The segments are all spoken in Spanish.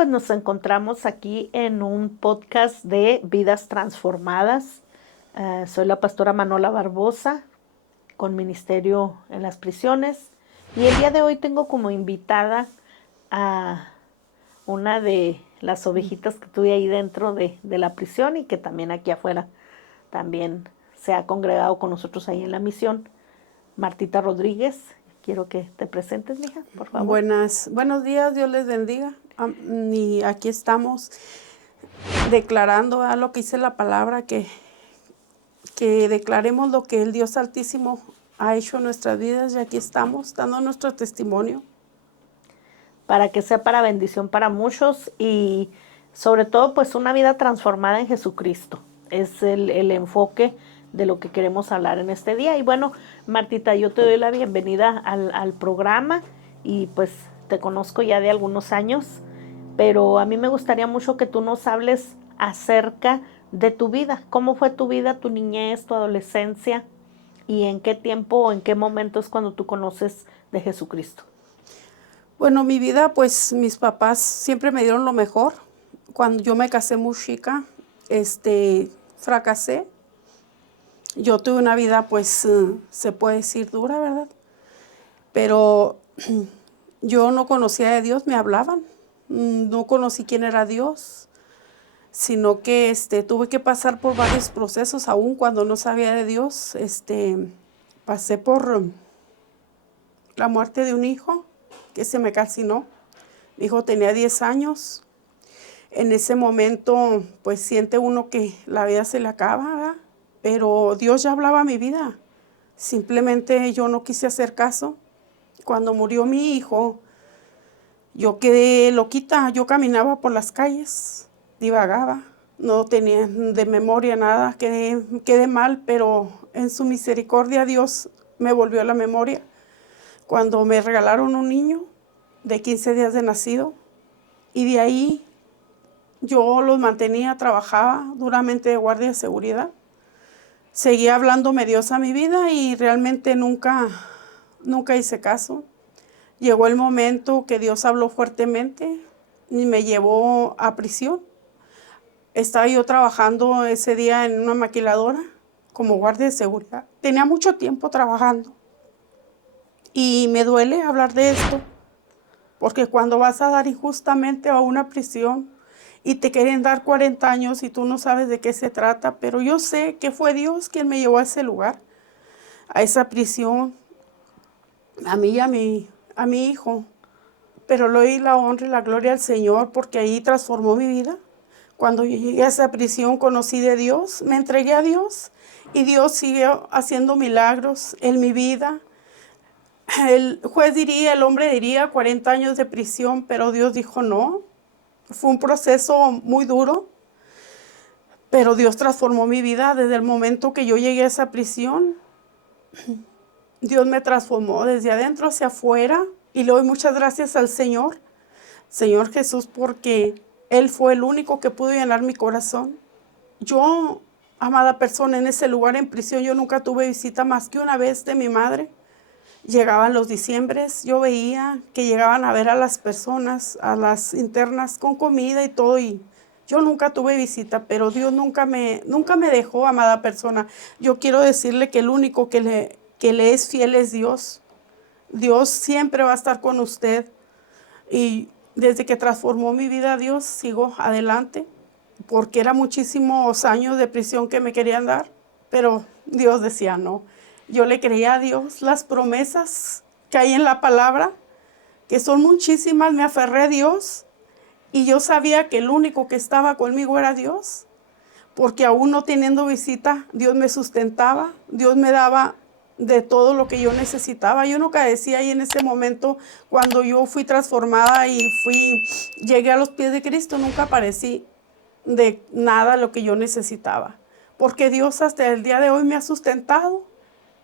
pues nos encontramos aquí en un podcast de Vidas Transformadas. Soy la pastora Manola Barbosa, con ministerio en las prisiones. Y el día de hoy tengo como invitada a una de las ovejitas que tuve ahí dentro de la prisión y que también aquí afuera también se ha congregado con nosotros ahí en la misión. Martita Rodríguez, quiero que te presentes, mija, por favor. Buenos días, Dios les bendiga. Y aquí estamos declarando lo que dice la palabra, que declaremos lo que el Dios Altísimo ha hecho en nuestras vidas, y aquí estamos dando nuestro testimonio. Para que sea para bendición para muchos y sobre todo pues una vida transformada en Jesucristo. Es el enfoque de lo que queremos hablar en este día. Y bueno, Martita, yo te doy la bienvenida al programa y pues te conozco ya de algunos años, pero a mí me gustaría mucho que tú nos hables acerca de tu vida. ¿Cómo fue tu vida, tu niñez, tu adolescencia y en qué tiempo o en qué momento es cuando tú conoces de Jesucristo? Bueno, mi vida, pues mis papás siempre me dieron lo mejor. Cuando yo me casé muy chica, fracasé. Yo tuve una vida, pues, se puede decir dura, ¿verdad? Pero yo no conocía de Dios, me hablaban. No conocí quién era Dios, sino que tuve que pasar por varios procesos, aún cuando no sabía de Dios. Pasé por la muerte de un hijo que se me calcinó. Mi hijo tenía 10 años. En ese momento, pues siente uno que la vida se le acaba, ¿verdad? Pero Dios ya hablaba mi vida. Simplemente yo no quise hacer caso. Cuando murió mi hijo, yo quedé loquita. Yo caminaba por las calles, divagaba, no tenía de memoria nada, quedé mal, pero en su misericordia Dios me volvió a la memoria. Cuando me regalaron un niño de 15 días de nacido, y de ahí yo los mantenía, trabajaba duramente de guardia de seguridad. Seguía hablándome Dios a mi vida y realmente nunca hice caso. Llegó el momento que Dios habló fuertemente y me llevó a prisión. Estaba yo trabajando ese día en una maquiladora como guardia de seguridad. Tenía mucho tiempo trabajando y me duele hablar de esto, porque cuando vas a dar injustamente a una prisión y te quieren dar 40 años y tú no sabes de qué se trata, pero yo sé que fue Dios quien me llevó a ese lugar, a esa prisión, a mí y a mi hijo. Pero le doy la honra y la gloria al Señor, porque ahí transformó mi vida. Cuando yo llegué a esa prisión conocí de Dios, me entregué a Dios y Dios sigue haciendo milagros en mi vida. El juez diría, el hombre diría 40 años de prisión, pero Dios dijo no. Fue un proceso muy duro, pero Dios transformó mi vida desde el momento que yo llegué a esa prisión. Dios me transformó desde adentro hacia afuera y le doy muchas gracias al Señor Jesús, porque Él fue el único que pudo llenar mi corazón. Yo, amada persona, en ese lugar en prisión, yo nunca tuve visita más que una vez de mi madre. Llegaban los diciembres, yo veía que llegaban a ver a las personas, a las internas con comida y todo, y yo nunca tuve visita, pero Dios nunca me dejó, amada persona. Yo quiero decirle que el único que le es fiel es Dios. Dios siempre va a estar con usted. Y desde que transformó mi vida Dios, sigo adelante, porque eran muchísimos años de prisión que me querían dar, pero Dios decía no. Yo le creía a Dios, las promesas que hay en la palabra, que son muchísimas, me aferré a Dios y yo sabía que el único que estaba conmigo era Dios, porque aún no teniendo visita, Dios me sustentaba, Dios me daba de todo lo que yo necesitaba. Yo nunca decía ahí en ese momento, cuando yo fui transformada y llegué a los pies de Cristo, nunca parecí de nada lo que yo necesitaba, porque Dios hasta el día de hoy me ha sustentado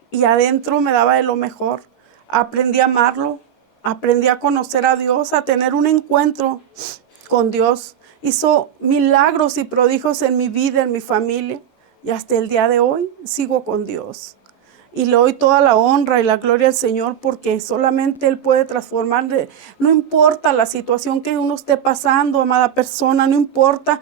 y adentro me daba de lo mejor. Aprendí a amarlo, aprendí a conocer a Dios, a tener un encuentro con Dios. Hizo milagros y prodigios en mi vida, en mi familia, y hasta el día de hoy sigo con Dios. y le doy toda la honra y la gloria al Señor porque solamente Él puede transformar. No importa la situación que uno esté pasando, amada persona, no importa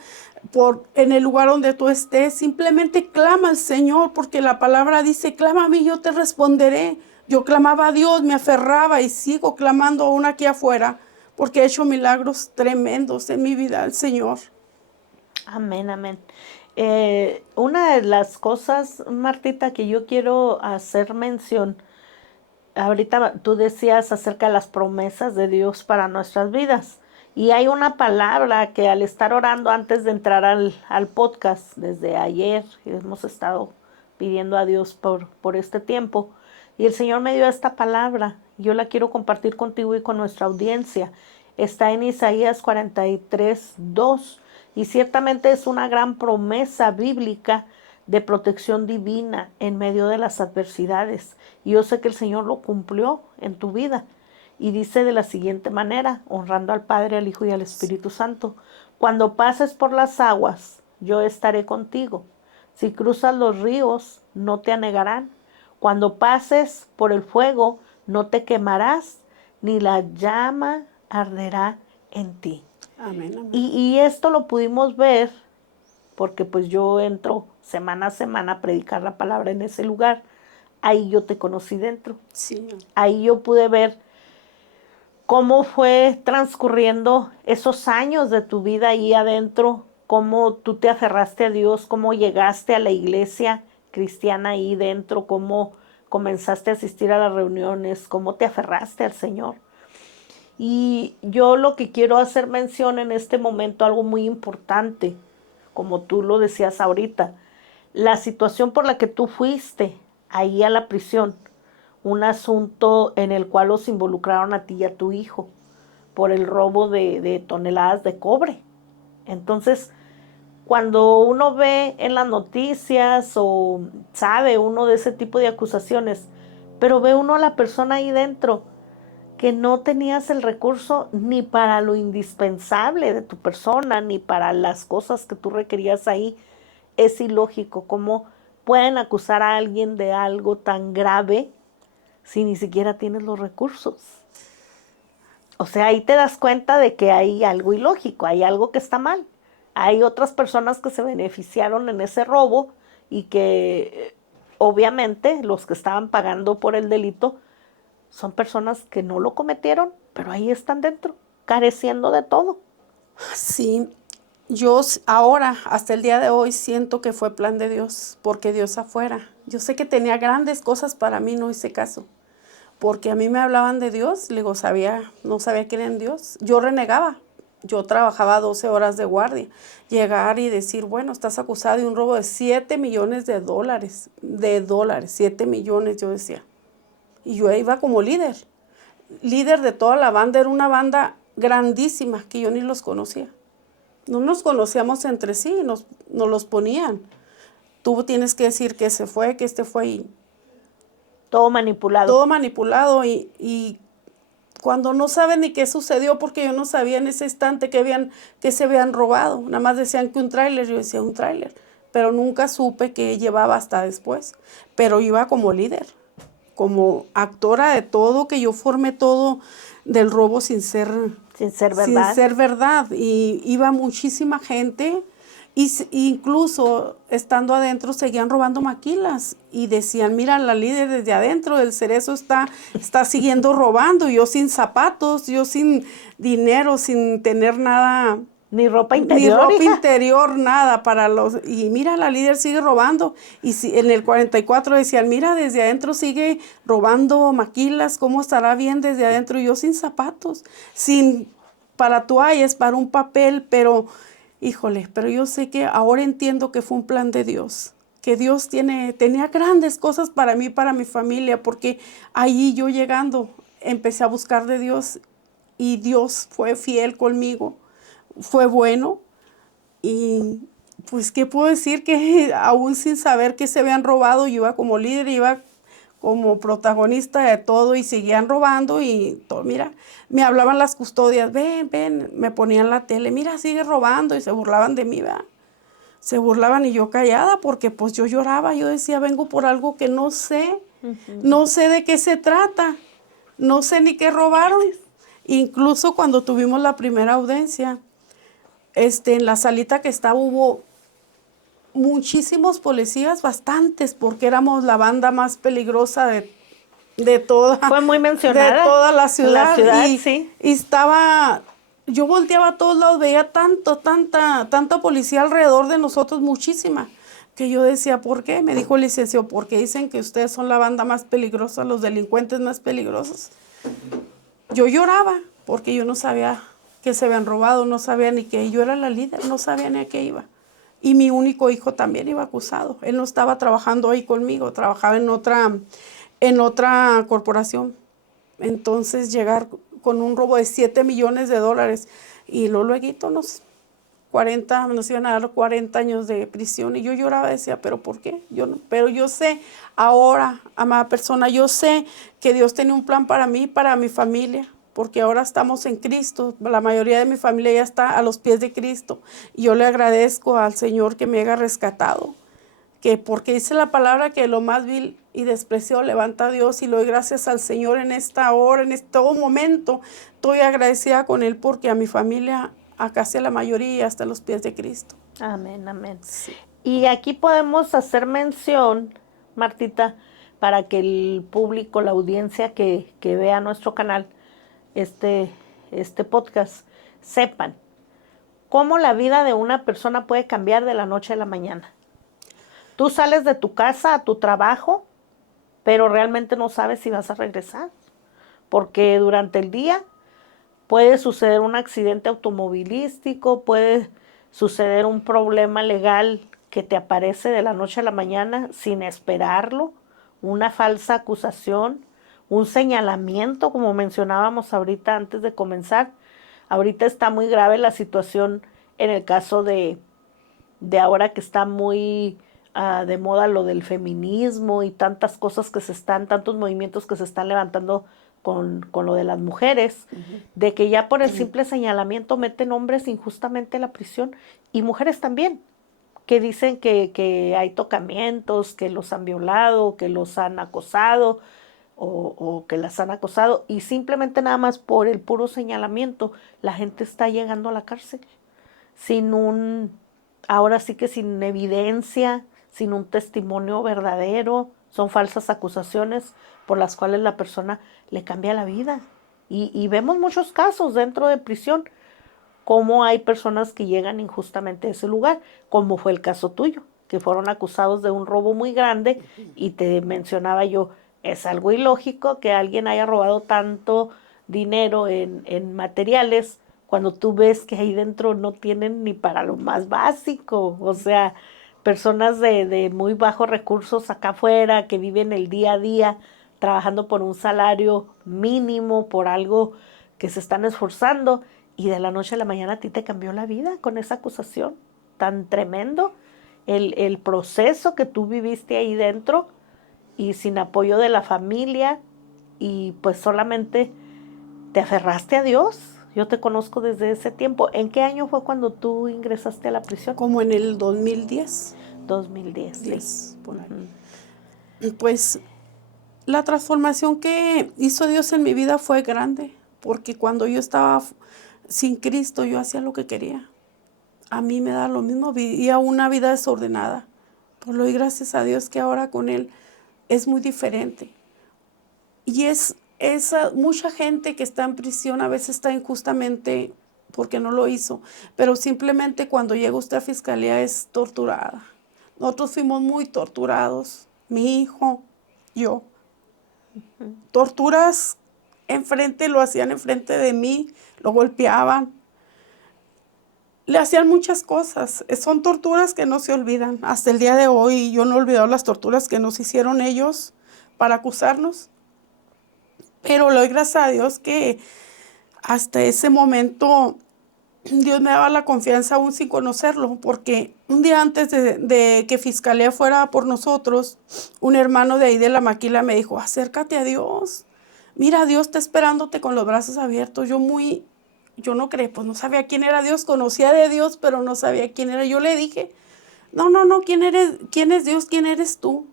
en el lugar donde tú estés, simplemente clama al Señor porque la palabra dice, clama a mí, yo te responderé. Yo clamaba a Dios, me aferraba y sigo clamando aún aquí afuera porque he hecho milagros tremendos en mi vida, el Señor. Amén, amén. Una de las cosas, Martita, que yo quiero hacer mención, ahorita tú decías acerca de las promesas de Dios para nuestras vidas. Y hay una palabra que al estar orando antes de entrar al podcast, desde ayer, hemos estado pidiendo a Dios por este tiempo, y el Señor me dio esta palabra. Yo la quiero compartir contigo y con nuestra audiencia. Está en Isaías 43:2, y ciertamente es una gran promesa bíblica de protección divina en medio de las adversidades. Y yo sé que el Señor lo cumplió en tu vida. Y dice de la siguiente manera, honrando al Padre, al Hijo y al Espíritu Santo: cuando pases por las aguas, yo estaré contigo. Si cruzas los ríos, no te anegarán. Cuando pases por el fuego, no te quemarás, ni la llama arderá en ti. Amén, amén. Y esto lo pudimos ver porque pues yo entro semana a semana a predicar la palabra en ese lugar. Ahí yo te conocí dentro. Sí. Ahí yo pude ver cómo fue transcurriendo esos años de tu vida ahí adentro, cómo tú te aferraste a Dios, cómo llegaste a la iglesia cristiana ahí dentro, cómo comenzaste a asistir a las reuniones, cómo te aferraste al Señor. Y yo lo que quiero hacer mención en este momento, algo muy importante, como tú lo decías ahorita, la situación por la que tú fuiste ahí a la prisión, un asunto en el cual los involucraron a ti y a tu hijo por el robo de toneladas de cobre. Entonces, cuando uno ve en las noticias o sabe uno de ese tipo de acusaciones, pero ve uno a la persona ahí dentro que no tenías el recurso ni para lo indispensable de tu persona, ni para las cosas que tú requerías ahí, es ilógico cómo pueden acusar a alguien de algo tan grave si ni siquiera tienes los recursos. O sea, ahí te das cuenta de que hay algo ilógico, hay algo que está mal. Hay otras personas que se beneficiaron en ese robo y que obviamente los que estaban pagando por el delito son personas que no lo cometieron, pero ahí están dentro, careciendo de todo. Sí, yo ahora, hasta el día de hoy, siento que fue plan de Dios, porque Dios afuera. Yo sé que tenía grandes cosas para mí, no hice caso. Porque a mí me hablaban de Dios, le digo, no sabía quién era Dios. Yo renegaba, yo trabajaba 12 horas de guardia. Llegar y decir, bueno, estás acusado de un robo de $7 millones de dólares, 7 millones, yo decía. Y yo iba como líder de toda la banda, era una banda grandísima que yo ni los conocía. No nos conocíamos entre sí, nos los ponían. Tú tienes que decir que se fue, que este fue y... Todo manipulado. Todo manipulado y cuando no saben ni qué sucedió, porque yo no sabía en ese instante que se habían robado. Nada más decían que un tráiler, yo decía un tráiler, pero nunca supe qué llevaba hasta después. Pero iba como líder, como actora de todo, que yo formé todo del robo sin ser verdad. Sin ser verdad. Y iba muchísima gente. Y incluso estando adentro seguían robando maquilas y decían, mira, la líder desde adentro del Cerezo está siguiendo robando, yo sin zapatos, yo sin dinero, sin tener nada. Ni ropa interior. Ni ropa interior, nada para y mira, la líder sigue robando. Y en el 44 decían, mira, desde adentro sigue robando maquilas, ¿cómo estará bien desde adentro? Y yo sin zapatos, sin para toallas, para un papel, pero... Híjole, pero yo sé que ahora entiendo que fue un plan de Dios, que Dios tenía grandes cosas para mí, para mi familia, porque ahí yo llegando empecé a buscar de Dios y Dios fue fiel conmigo, fue bueno y pues qué puedo decir que aún sin saber que se habían robado, yo iba como líder, iba como protagonista de todo y seguían robando y todo, mira, me hablaban las custodias, ven, me ponían la tele, mira, sigue robando y se burlaban de mí, ¿verdad? se burlaban y yo callada porque pues yo lloraba, yo decía, vengo por algo que no sé, no sé de qué se trata, no sé ni qué robaron. Incluso cuando tuvimos la primera audiencia, en la salita que estaba hubo muchísimos policías, bastantes, porque éramos la banda más peligrosa de toda, Fue muy de mencionada toda la en la ciudad. ciudad, Y sí. estaba, yo volteaba a todos lados, veía tanta policía alrededor de nosotros, muchísima, que yo decía, ¿por qué? Me dijo el licenciado, porque dicen que ustedes son la banda más peligrosa, los delincuentes más peligrosos. Yo lloraba, porque yo no sabía que se habían robado, no sabía ni que yo era la líder, no sabía ni a qué iba. Y mi único hijo también iba acusado. Él no estaba trabajando ahí conmigo, trabajaba en otra corporación. Entonces llegar con un robo de $7 millones y luego nos iban a dar 40 años de prisión. Y yo lloraba, decía, ¿pero por qué? Yo no, pero yo sé ahora, amada persona, yo sé que Dios tiene un plan para mí, para mi familia, porque ahora estamos en Cristo. La mayoría de mi familia ya está a los pies de Cristo. Y yo le agradezco al Señor que me haya rescatado, que porque dice la palabra que lo más vil y despreciado levanta a Dios, y le doy gracias al Señor en esta hora, todo momento. Estoy agradecida con Él porque a mi familia, a casi a la mayoría, está a los pies de Cristo. Amén, amén. Sí. Y aquí podemos hacer mención, Martita, para que el público, la audiencia que vea nuestro canal, este, este podcast, sepan cómo la vida de una persona puede cambiar de la noche a la mañana. Tú sales de tu casa a tu trabajo, pero realmente no sabes si vas a regresar, porque durante el día puede suceder un accidente automovilístico, puede suceder un problema legal que te aparece de la noche a la mañana sin esperarlo, una falsa acusación, un señalamiento, como mencionábamos ahorita antes de comenzar. Ahorita está muy grave la situación en el caso de ahora que está muy de moda lo del feminismo y tantas cosas que tantos movimientos que se están levantando con lo de las mujeres, de que ya por el simple señalamiento meten hombres injustamente a la prisión y mujeres también, que dicen que hay tocamientos, que los han violado, que los han acosado o que las han acosado y simplemente nada más por el puro señalamiento la gente está llegando a la cárcel sin ahora sí que sin evidencia, sin un testimonio verdadero, son falsas acusaciones por las cuales la persona le cambia la vida. Y vemos muchos casos dentro de prisión, cómo hay personas que llegan injustamente a ese lugar, como fue el caso tuyo, que fueron acusados de un robo muy grande y te mencionaba yo, es algo ilógico que alguien haya robado tanto dinero en materiales cuando tú ves que ahí dentro no tienen ni para lo más básico, o sea, personas de muy bajos recursos acá afuera que viven el día a día trabajando por un salario mínimo, por algo que se están esforzando y de la noche a la mañana a ti te cambió la vida con esa acusación tan tremendo, el proceso que tú viviste ahí dentro y sin apoyo de la familia y pues solamente te aferraste a Dios. Yo te conozco desde ese tiempo. ¿En qué año fue cuando tú ingresaste a la prisión? Como en el 2010. 2010, sí. 10, por ahí. Pues la transformación que hizo Dios en mi vida fue grande, porque cuando yo estaba sin Cristo, yo hacía lo que quería. A mí me da lo mismo, vivía una vida desordenada. Por lo y gracias a Dios que ahora con Él es muy diferente. Y mucha gente que está en prisión a veces está injustamente porque no lo hizo, pero simplemente cuando llega usted a fiscalía es torturada. Nosotros fuimos muy torturados, mi hijo, yo. Torturas lo hacían enfrente de mí, lo golpeaban, le hacían muchas cosas. Son torturas que no se olvidan. Hasta el día de hoy yo no he olvidado las torturas que nos hicieron ellos para acusarnos. Pero le doy gracias a Dios que hasta ese momento Dios me daba la confianza aún sin conocerlo, porque un día antes de que Fiscalía fuera por nosotros, un hermano de ahí de la maquila me dijo, acércate a Dios. Mira, Dios está esperándote con los brazos abiertos. Yo no creí, pues no sabía quién era Dios, conocía de Dios, pero no sabía quién era. Yo le dije, No, no, no, ¿quién eres? ¿Quién es Dios? ¿Quién eres tú?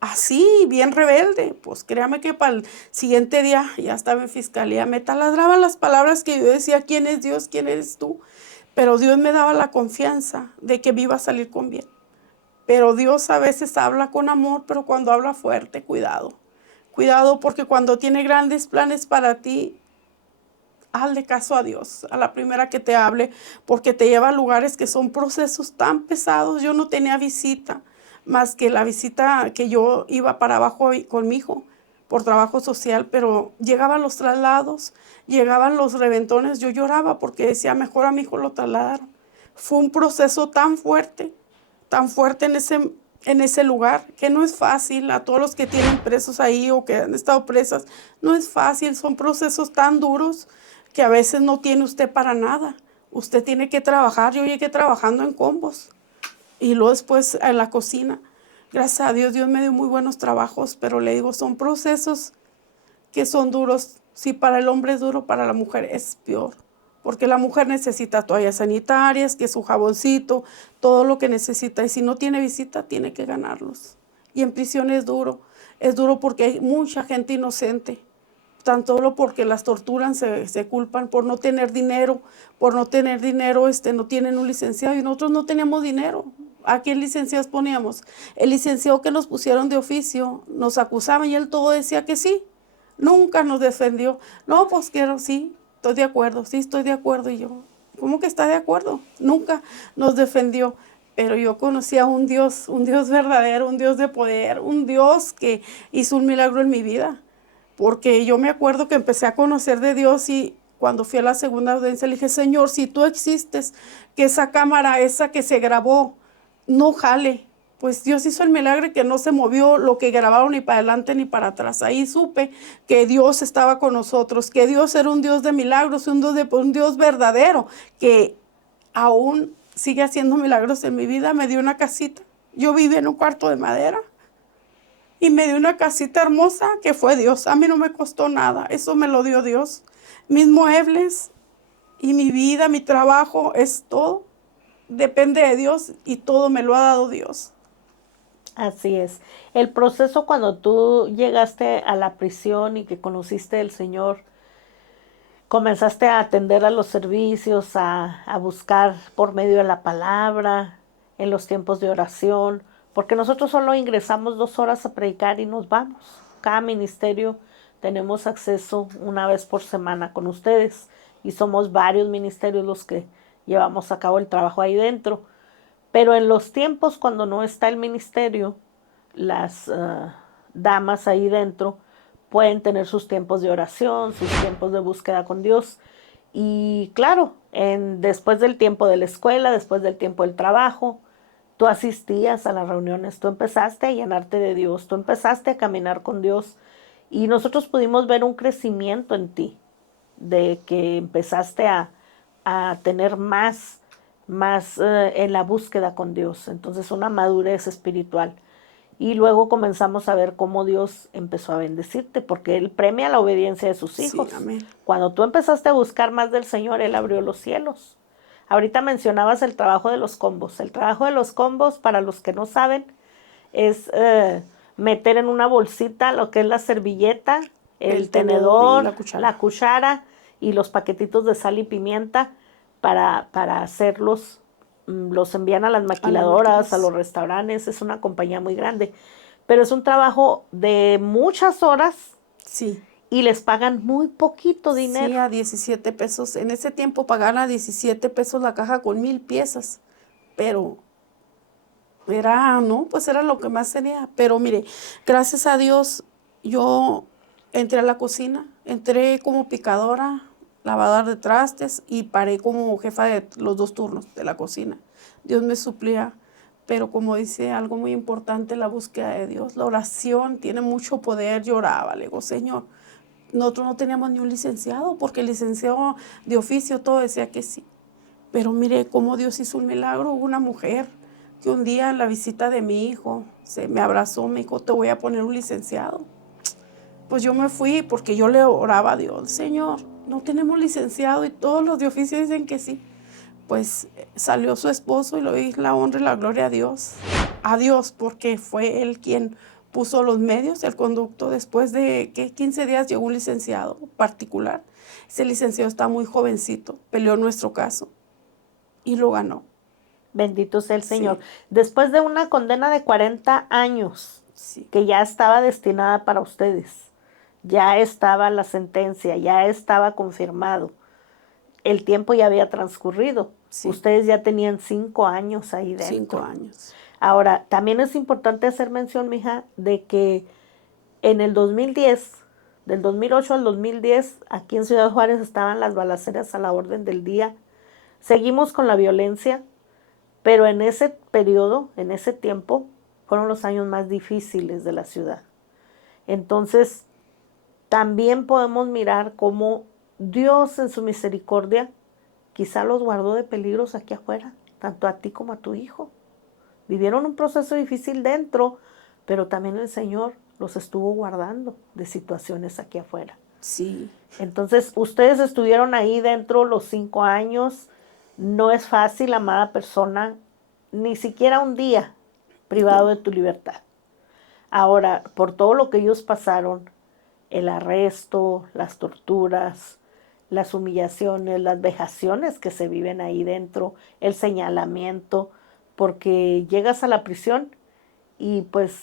Así, bien rebelde. Pues créame que para el siguiente día ya estaba en fiscalía. Me taladraban las palabras que yo decía, ¿quién es Dios? ¿Quién eres tú? Pero Dios me daba la confianza de que me iba a salir con bien. Pero Dios a veces habla con amor, pero cuando habla fuerte, cuidado. Cuidado porque cuando tiene grandes planes para ti, hazle caso a Dios, a la primera que te hable, porque te lleva a lugares que son procesos tan pesados. Yo no tenía visita, más que la visita que yo iba para abajo con mi hijo por trabajo social, pero llegaban los traslados, llegaban los reventones, yo lloraba porque decía, mejor a mi hijo lo trasladaron. Fue un proceso tan fuerte en ese lugar, que no es fácil. A todos los que tienen presos ahí o que han estado presas, no es fácil, son procesos tan duros que a veces no tiene usted para nada. Usted tiene que trabajar. Yo llegué trabajando en combos y luego después en la cocina. Gracias a Dios, Dios me dio muy buenos trabajos, pero le digo, son procesos que son duros. Si para el hombre es duro, para la mujer es peor. Porque la mujer necesita toallas sanitarias, que su jaboncito, todo lo que necesita. Y si no tiene visita, tiene que ganarlos. Y en prisión es duro. Es duro porque hay mucha gente inocente. Tan solo porque las torturan, se culpan por no tener dinero. Por no tener dinero, no tienen un licenciado. Y nosotros no teníamos dinero. ¿A qué licenciados poníamos? El licenciado que nos pusieron de oficio nos acusaban y él todo decía que sí. Nunca nos defendió. No, pues quiero, sí, estoy de acuerdo, sí, estoy de acuerdo. Y yo, ¿cómo que está de acuerdo? Nunca nos defendió. Pero yo conocía a un Dios verdadero, un Dios de poder, un Dios que hizo un milagro en mi vida. Porque yo me acuerdo que empecé a conocer de Dios y cuando fui a la segunda audiencia le dije, Señor, si tú existes, que esa cámara, esa que se grabó, no jale. Pues Dios hizo el milagro que no se movió lo que grabaron ni para adelante ni para atrás. Ahí supe que Dios estaba con nosotros, que Dios era un Dios de milagros, un Dios verdadero, que aún sigue haciendo milagros en mi vida. Me dio una casita. Yo vivía en un cuarto de madera y me dio una casita hermosa que fue Dios. A mí no me costó nada, eso me lo dio Dios. Mis muebles y mi vida, mi trabajo, es todo. Depende de Dios y todo me lo ha dado Dios. Así es. El proceso cuando tú llegaste a la prisión y que conociste al Señor, comenzaste a atender a los servicios, a buscar por medio de la palabra, en los tiempos de oración, porque nosotros solo ingresamos 2 horas a predicar y nos vamos. Cada ministerio tenemos acceso una vez por semana con ustedes y somos varios ministerios los que llevamos a cabo el trabajo ahí dentro. Pero en los tiempos cuando no está el ministerio, las damas ahí dentro pueden tener sus tiempos de oración, sus tiempos de búsqueda con Dios. Y claro, después del tiempo de la escuela, después del tiempo del trabajo, tú asistías a las reuniones, tú empezaste a llenarte de Dios, tú empezaste a caminar con Dios y nosotros pudimos ver un crecimiento en ti, de que empezaste a tener más en la búsqueda con Dios, entonces una madurez espiritual. Y luego comenzamos a ver cómo Dios empezó a bendecirte, porque Él premia la obediencia de sus hijos. Sí, amén. Cuando tú empezaste a buscar más del Señor, Él abrió los cielos. Ahorita mencionabas el trabajo de los combos. El trabajo de los combos, para los que no saben, es meter en una bolsita lo que es la servilleta, el tenedor, y la cuchara y los paquetitos de sal y pimienta para hacerlos. Los envían a las maquiladoras, a los restaurantes, es una compañía muy grande, pero es un trabajo de muchas horas. Sí. Y les pagan muy poquito dinero. Sí, a 17 pesos. En ese tiempo pagaban a 17 pesos la caja con 1000 piezas, pero pues era lo que más tenía. Pero mire, gracias a Dios, yo entré a la cocina, entré como picadora, lavadora de trastes y paré como jefa de los 2 turnos de la cocina. Dios me suplía, pero como dice algo muy importante, la búsqueda de Dios, la oración tiene mucho poder. Lloraba, le digo, Señor, nosotros no teníamos ni un licenciado, porque el licenciado de oficio todo decía que sí. Pero mire cómo Dios hizo un milagro. Hubo una mujer que un día en la visita de mi hijo me abrazó, me dijo, te voy a poner un licenciado. Pues yo me fui porque yo le oraba a Dios, Señor, no tenemos licenciado y todos los de oficio dicen que sí. pues salió su esposo y le doy la honra y la gloria a Dios. A Dios, porque fue Él quien puso los medios, el conducto. Después de que 15 días llegó un licenciado particular. Ese licenciado está muy jovencito, peleó nuestro caso y lo ganó. Bendito sea el Señor. Sí, Después de una condena de 40 años sí, que ya estaba destinada para ustedes, ya estaba la sentencia, ya estaba confirmado, el tiempo ya había transcurrido. sí, Ustedes ya tenían 5 años ahí 5 dentro. años. Ahora, también es importante hacer mención, mija, de que en el 2010, del 2008 al 2010, aquí en Ciudad Juárez estaban las balaceras a la orden del día. Seguimos con la violencia, pero en ese periodo, en ese tiempo, fueron los años más difíciles de la ciudad. Entonces, también podemos mirar cómo Dios en su misericordia quizá los guardó de peligros aquí afuera, tanto a ti como a tu hijo. Vivieron un proceso difícil dentro, pero también el Señor los estuvo guardando de situaciones aquí afuera. Sí, Entonces, ustedes estuvieron ahí dentro los 5 años. No es fácil, amada persona, ni siquiera un día privado no, de tu libertad. Ahora, por todo lo que ellos pasaron, el arresto, las torturas, las humillaciones, las vejaciones que se viven ahí dentro, el señalamiento, porque llegas a la prisión y pues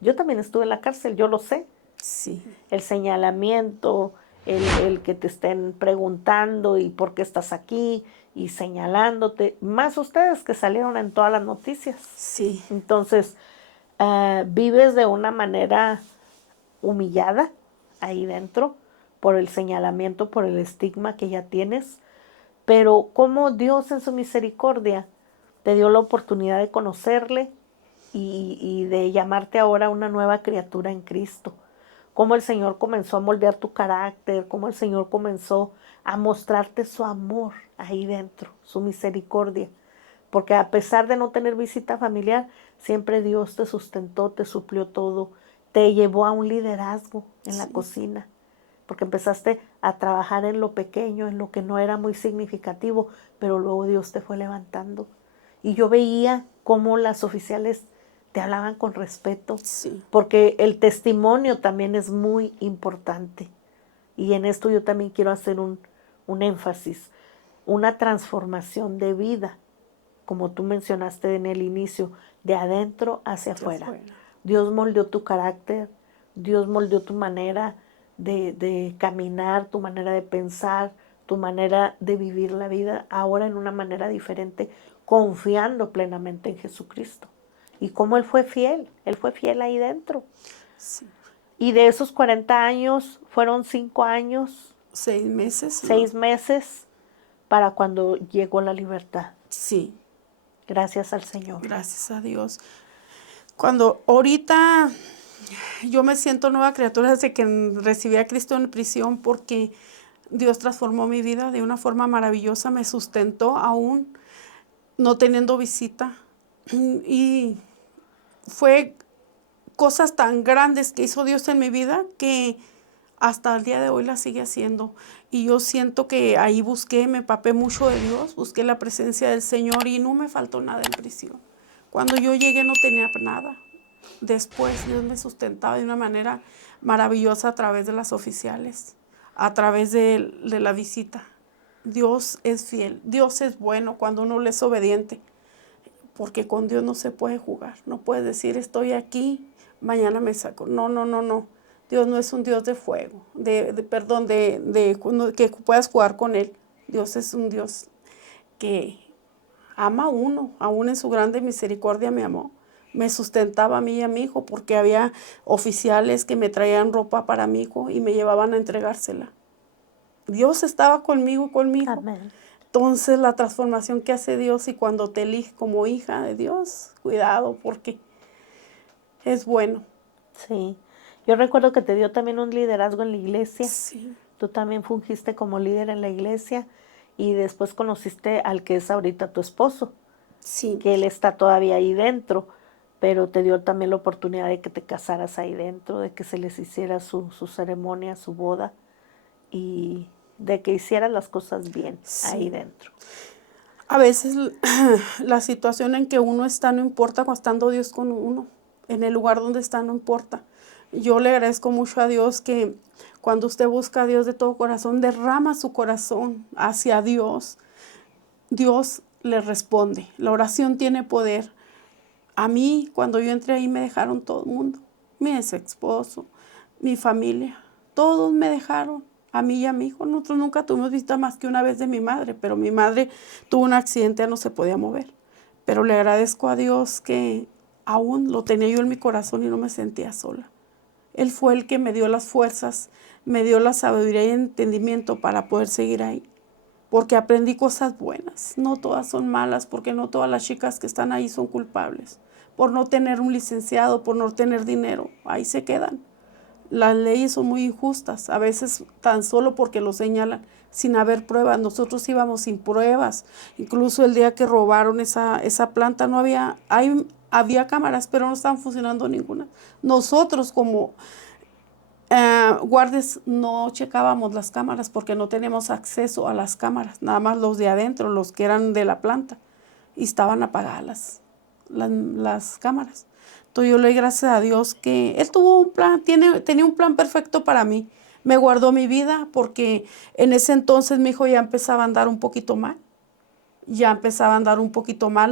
yo también estuve en la cárcel, yo lo sé, sí, el señalamiento, el que te estén preguntando y por qué estás aquí y señalándote, más ustedes que salieron en todas las noticias. sí, Entonces, vives de una manera humillada ahí dentro por el señalamiento, por el estigma que ya tienes, pero como Dios en su misericordia te dio la oportunidad de conocerle y de llamarte ahora una nueva criatura en Cristo. Cómo el Señor comenzó a moldear tu carácter, cómo el Señor comenzó a mostrarte su amor ahí dentro, su misericordia. Porque a pesar de no tener visita familiar, siempre Dios te sustentó, te suplió todo, te llevó a un liderazgo en la sí, cocina, porque empezaste a trabajar en lo pequeño, en lo que no era muy significativo, pero luego Dios te fue levantando. Y yo veía cómo las oficiales te hablaban con respeto, sí, porque el testimonio también es muy importante. Y en esto yo también quiero hacer un énfasis, una transformación de vida, como tú mencionaste en el inicio, de adentro hacia hacia afuera. afuera. Dios moldeó tu carácter, Dios moldeó tu manera de caminar, tu manera de pensar, tu manera de vivir la vida ahora en una manera diferente, confiando plenamente en Jesucristo. Y cómo Él fue fiel ahí dentro. Sí. Y de esos 40 años, fueron 5 años, 6 meses, ¿no? 6 meses para cuando llegó la libertad. Sí, Gracias al Señor. gracias a Dios. Cuando ahorita yo me siento nueva criatura desde que recibí a Cristo en prisión porque Dios transformó mi vida de una forma maravillosa, me sustentó aún no teniendo visita. Y fue cosas tan grandes que hizo Dios en mi vida que hasta el día de hoy la sigue haciendo. Y yo siento que ahí busqué, me empapé mucho de Dios, busqué la presencia del Señor y no me faltó nada en prisión. Cuando yo llegué no tenía nada. Después Dios me sustentaba de una manera maravillosa a través de las oficiales, a través de la visita. Dios es fiel, Dios es bueno cuando uno le es obediente, porque con Dios no se puede jugar. No puedes decir estoy aquí, mañana me saco. No, no, no, no. Dios no es un Dios de fuego, perdón, que puedas jugar con Él. Dios es un Dios que ama a uno, aún en su grande misericordia me amó. Me sustentaba a mí y a mi hijo porque había oficiales que me traían ropa para mi hijo y me llevaban a entregársela. Dios estaba conmigo y con mi hijo. Amén. Entonces la transformación que hace Dios y cuando te elige como hija de Dios, cuidado porque es bueno. Sí. Yo recuerdo que te dio también un liderazgo en la iglesia. Sí, Tú también fungiste como líder en la iglesia y después conociste al que es ahorita tu esposo, sí, que él está todavía ahí dentro, pero te dio también la oportunidad de que te casaras ahí dentro, de que se les hiciera su ceremonia, su boda y de que hicieras las cosas bien ahí sí. dentro. A veces la situación en que uno está no importa, cuando estando Dios con uno, en el lugar donde está no importa. Yo le agradezco mucho a Dios que cuando usted busca a Dios de todo corazón, derrama su corazón hacia Dios, Dios le responde. La oración tiene poder. A mí, cuando yo entré ahí, me dejaron todo el mundo. Mi ex esposo, mi familia, todos me dejaron. A mí y a mi hijo. Nosotros nunca tuvimos visita más que una vez de mi madre, pero mi madre tuvo un accidente, ya no se podía mover. Pero le agradezco a Dios que aún lo tenía yo en mi corazón y no me sentía sola. Él fue el que me dio las fuerzas, me dio la sabiduría y entendimiento para poder seguir ahí. Porque aprendí cosas buenas. No todas son malas, porque no todas las chicas que están ahí son culpables. Por no tener un licenciado, por no tener dinero, ahí se quedan. Las leyes son muy injustas, a veces tan solo porque lo señalan, sin haber pruebas. Nosotros íbamos sin pruebas. Incluso el día que robaron esa planta no había cámaras, pero no estaban funcionando ninguna. Nosotros como guardias no checábamos las cámaras porque no teníamos acceso a las cámaras, nada más los de adentro, los que eran de la planta, y estaban apagadas las cámaras. Entonces yo le doy gracias a Dios que Él tuvo un plan, tenía un plan perfecto para mí. Me guardó mi vida porque en ese entonces mi hijo ya empezaba a andar un poquito mal.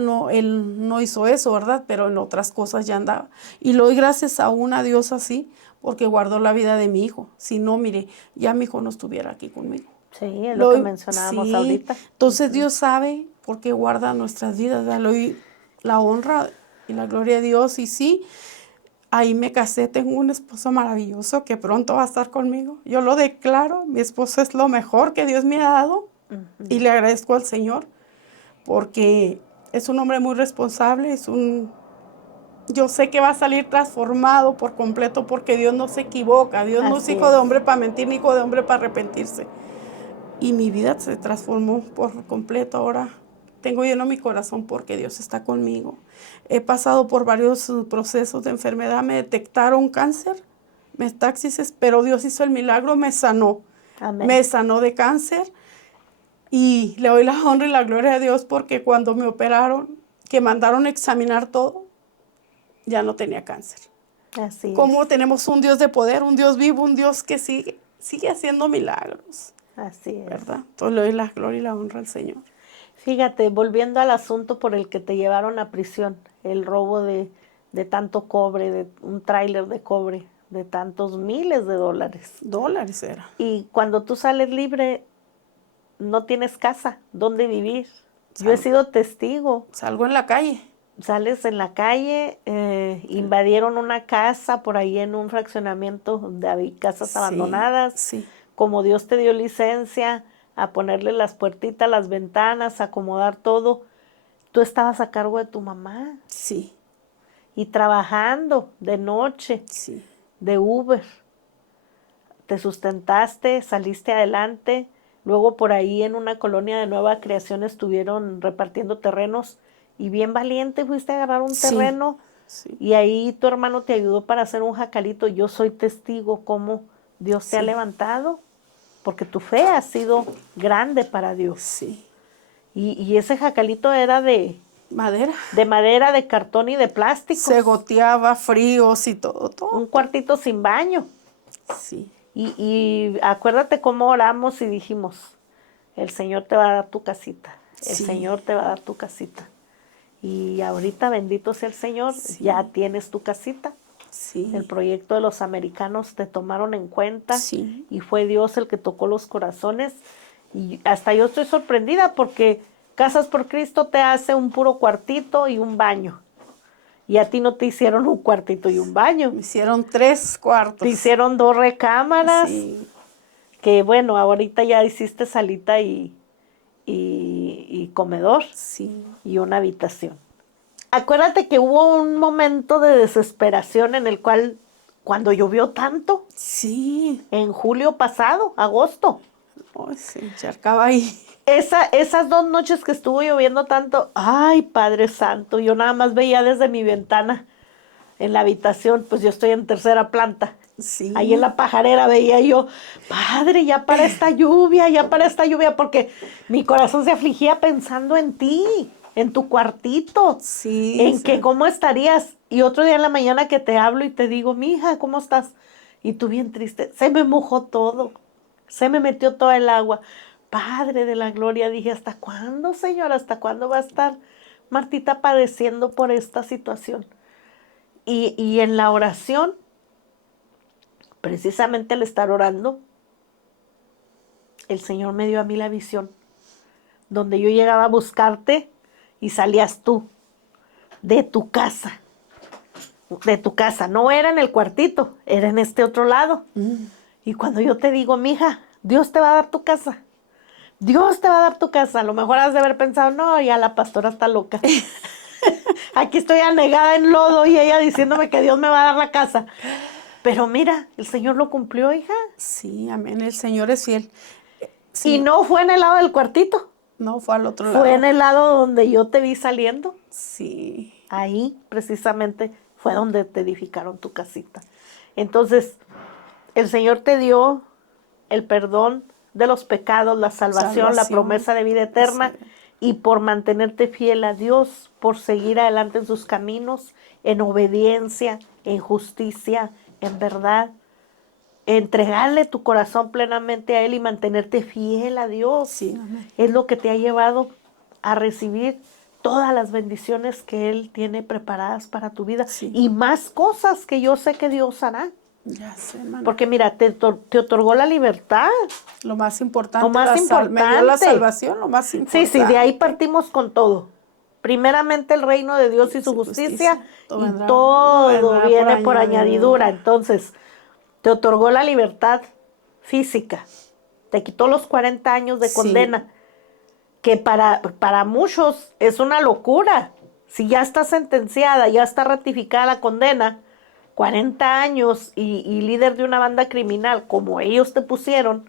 No, él no hizo eso, ¿verdad? Pero en otras cosas ya andaba. Y le doy gracias aún a Dios así, porque guardó la vida de mi hijo. Si no, mire, ya mi hijo no estuviera aquí conmigo. Sí, es lo que mencionábamos Sí, ahorita. entonces Dios sabe por qué guarda nuestras vidas. Le doy la honra y la gloria a Dios. Y sí, ahí me casé, tengo un esposo maravilloso que pronto va a estar conmigo. Yo lo declaro, mi esposo es lo mejor que Dios me ha dado. Y le agradezco al Señor porque es un hombre muy responsable, yo sé que va a salir transformado por completo porque Dios no se equivoca. Dios no es Así hijo de es. hombre para mentir, ni hijo de hombre para arrepentirse. Y mi vida se transformó por completo. Ahora tengo lleno mi corazón porque Dios está conmigo. He pasado por varios procesos de enfermedad. Me detectaron cáncer, metástasis, pero Dios hizo el milagro, me sanó. Amén. Me sanó de cáncer. Y le doy la honra y la gloria a Dios porque cuando me operaron, que mandaron a examinar todo, ya no tenía cáncer. Así Como es. tenemos un Dios de poder, un Dios vivo, un Dios que sigue haciendo milagros, Así es. ¿verdad? Entonces le doy la gloria y la honra al Señor. Fíjate, volviendo al asunto por el que te llevaron a prisión, el robo de tanto cobre, de un tráiler de cobre, de tantos miles de dólares. Dólares era. Y cuando tú sales libre, no tienes casa, dónde vivir. Yo he sido testigo. Salgo en la calle. Sales en la calle, invadieron una casa por ahí en un fraccionamiento donde había casas abandonadas. Sí. Como Dios te dio licencia a ponerle las puertitas, las ventanas, a acomodar todo, tú estabas a cargo de tu mamá. Sí. Y trabajando de noche, Sí. de Uber. Te sustentaste, saliste adelante. Luego por ahí en una colonia de nueva creación estuvieron repartiendo terrenos y bien valiente fuiste a agarrar un terreno y ahí tu hermano te ayudó para hacer un jacalito. Yo soy testigo cómo Dios te ha levantado porque tu fe ha sido grande para Dios. Sí. Y ese jacalito era de madera, de cartón y de plástico. Se goteaba, fríos y todo. Un cuartito sin baño. Sí. Y acuérdate cómo oramos y dijimos, el Señor te va a dar tu casita, el Señor te va a dar tu casita. Y ahorita, bendito sea el Señor, ya tienes tu casita. Sí. El proyecto de los americanos te tomaron en cuenta y fue Dios el que tocó los corazones. Y hasta yo estoy sorprendida porque Casas por Cristo te hace un puro cuartito y un baño. Y a ti no te hicieron un cuartito y un baño. Me hicieron 3 cuartos. Te hicieron 2 recámaras. Sí. Que bueno, ahorita ya hiciste salita y comedor. Sí. Y una habitación. Acuérdate que hubo un momento de desesperación en el cual, cuando llovió tanto. Sí. En julio pasado, agosto. Oh, se encharcaba ahí. Esas 2 noches que estuvo lloviendo tanto, ay, Padre Santo, yo nada más veía desde mi ventana en la habitación, pues yo estoy en 3ª planta, Sí. Ahí en la pajarera veía yo, Padre, ya para esta lluvia, porque mi corazón se afligía pensando en ti, en tu cuartito, Sí, en que cómo estarías. Y otro día en la mañana que te hablo y te digo, mija, ¿cómo estás? Y tú bien triste, se me mojó todo, se me metió toda el agua. Padre de la gloria, dije, ¿hasta cuándo, Señor? ¿Hasta cuándo va a estar Martita padeciendo por esta situación? Y en la oración, precisamente al estar orando, el Señor me dio a mí la visión, donde yo llegaba a buscarte y salías tú de tu casa, no era en el cuartito, era en este otro lado. Y cuando yo te digo, mija, Dios te va a dar tu casa, Dios te va a dar tu casa, a lo mejor has de haber pensado, no, ya la pastora está loca. Aquí estoy anegada en lodo y ella diciéndome que Dios me va a dar la casa. Pero mira, el Señor lo cumplió, hija. Sí, amén. El Señor es fiel. Y Sí, no fue en el lado del cuartito, no fue al otro fue en lado. el lado donde yo te vi saliendo. Sí, Ahí precisamente fue donde te edificaron tu casita. Entonces, el Señor te dio el perdón de los pecados, la salvación, la salvación. promesa de vida Sí, eterna, y por mantenerte fiel a Dios, por seguir adelante en sus caminos, en obediencia, en justicia, en verdad, entregarle tu corazón plenamente a Él y mantenerte fiel a Dios, sí, amén. es lo que te ha llevado a recibir todas las bendiciones que Él tiene preparadas para tu vida Sí, y más cosas que yo sé que Dios hará. ya sé, hermana. Porque mira, te otorgó la libertad, Lo más lo importante, más me dio la importante. salvación, lo más Sí, sí, de ahí importante. partimos con todo. Primeramente el reino de Dios y su Dios y justicia justicia. Todo y vendrá, todo todo vendrá por viene por añadidura. añadidura. Entonces, te otorgó la libertad física, te quitó los 40 años de Sí, condena, que para muchos es una locura. Si ya está sentenciada, ya está ratificada la condena, 40 años y líder de una banda criminal, como ellos te pusieron,